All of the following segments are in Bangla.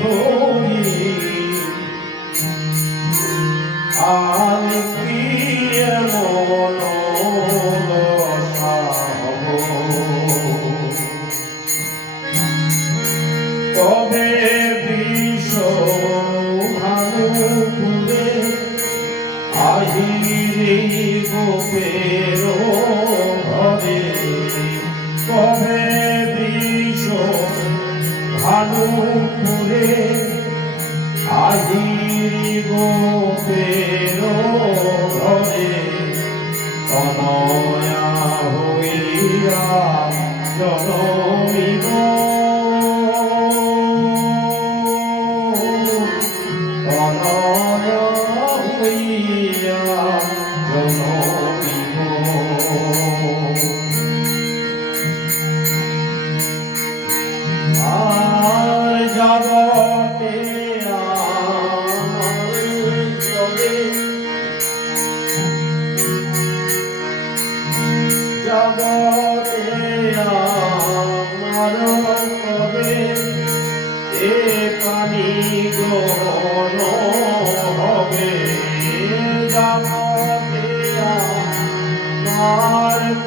হরি আমি প্রিয় মন তবে বিষণ ভানুপুরে আহিরে গোপের ঘরে তবে ভানুপুরে আহিরি গোপের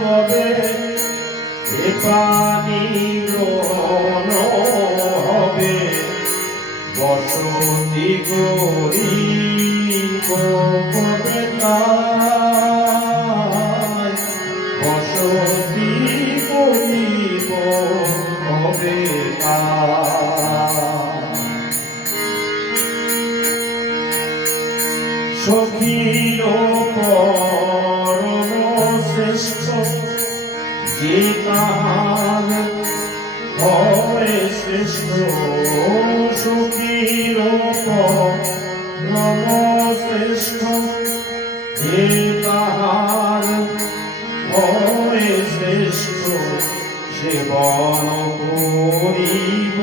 কবে এ পানি গ্রহণ হবে। বসতি করিব কবে তাই যে শ্রেষ্ঠ সখীর পরম শ্রেষ্ঠ যে তাহার শ্রেষ্ঠ সেবন করিব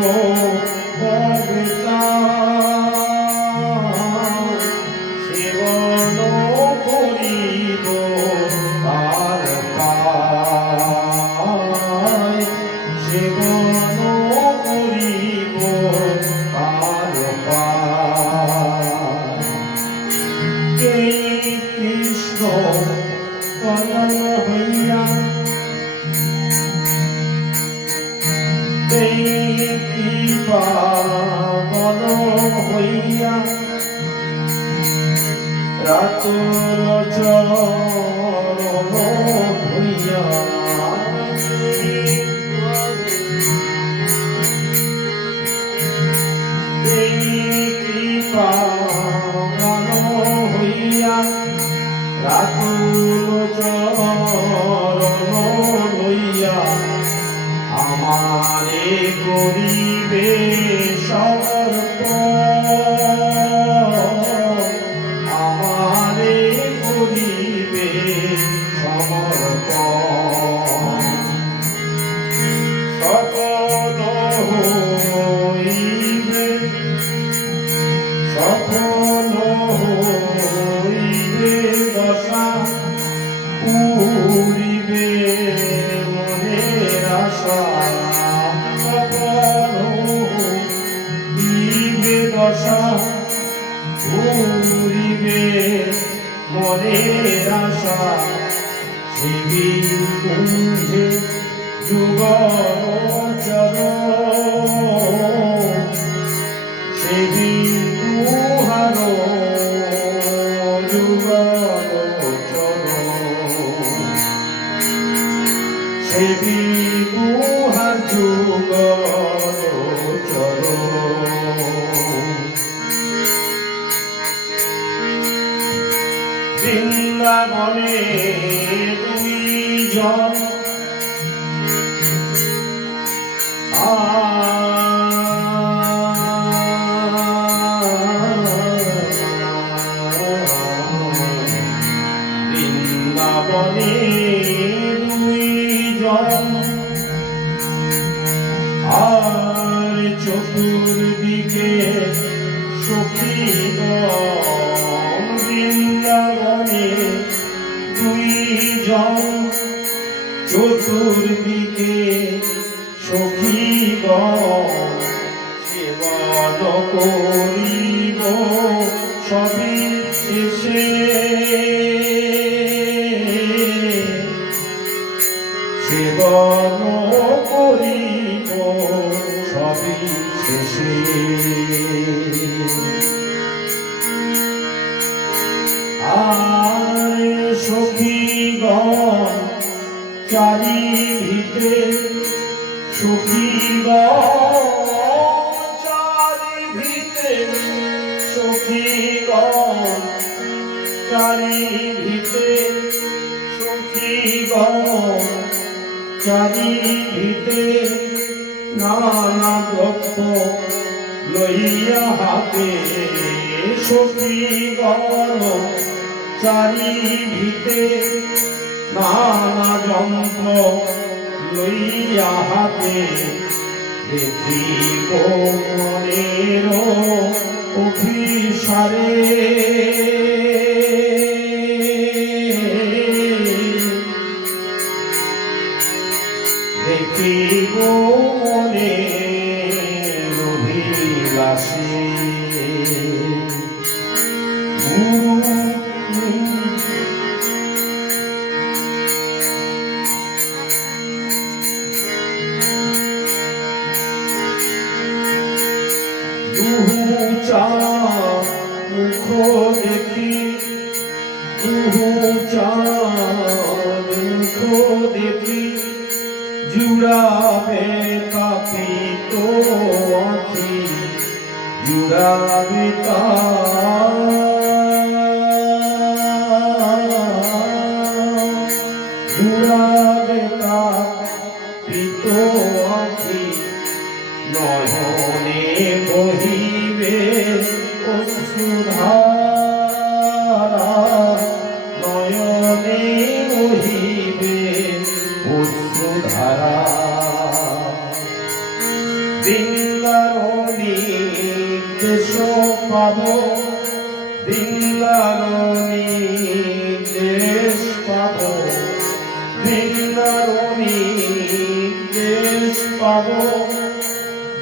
ভগতা আমারে করিবে সমর্পণ। আমারে করিবে সমর্পণ। সকল হইবে সকল আশা শিবি কুঞ্জে যুগল চরণ সেবি দুই জন চতুর্দিকে সখীগণ সেবন করিব সবই শেষে। সেবন করিব সবই শেষে। চারি ভিতে সখীগণ চারি ভিতে সখীগণ চারি ভিতে সখীগণ চারি ভিতে নানা দ্রব্য লইয়া হাতে সখীগণ চারি ভিতে নানা যন্ত্র লইয়া হাতে দেখিব মনের অভিসারে। দেখিব মনের অভিলাষে। দেখি জুড়াবে কাপিত আখি জুড়াবে তা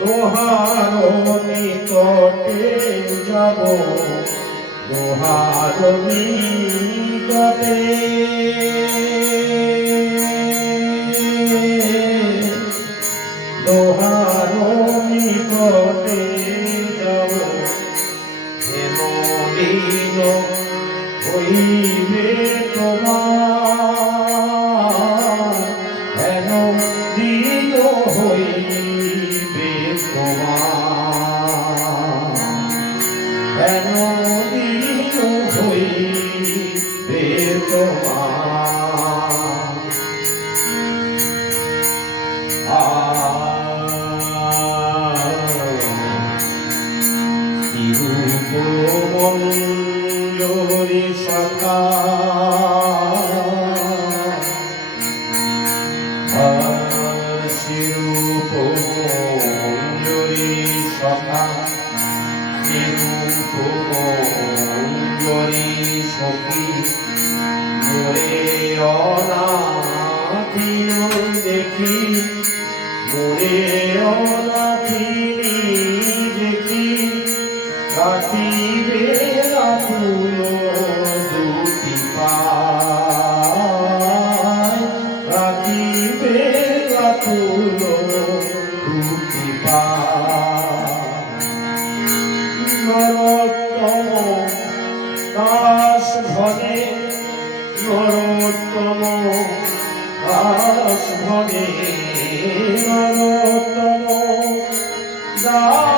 দোহার নিকটে যাব। দোহার নিকটে দোহার নিকটে যাব। হেমদিন হইবে তোমার দেখি মোরে অনাথিনী দেখি কাটিবে রাতুল নরোত্তম দাস ভনে নরোত্তম দাস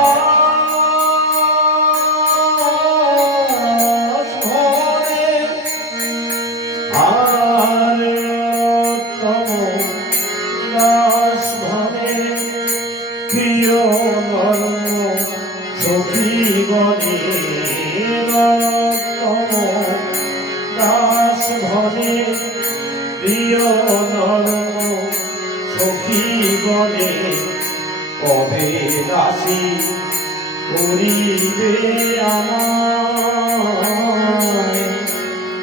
প্রিয় নরম সখী গণে প্রিয় নরম সখী গণে কবে দাসী করিবে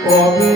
কবে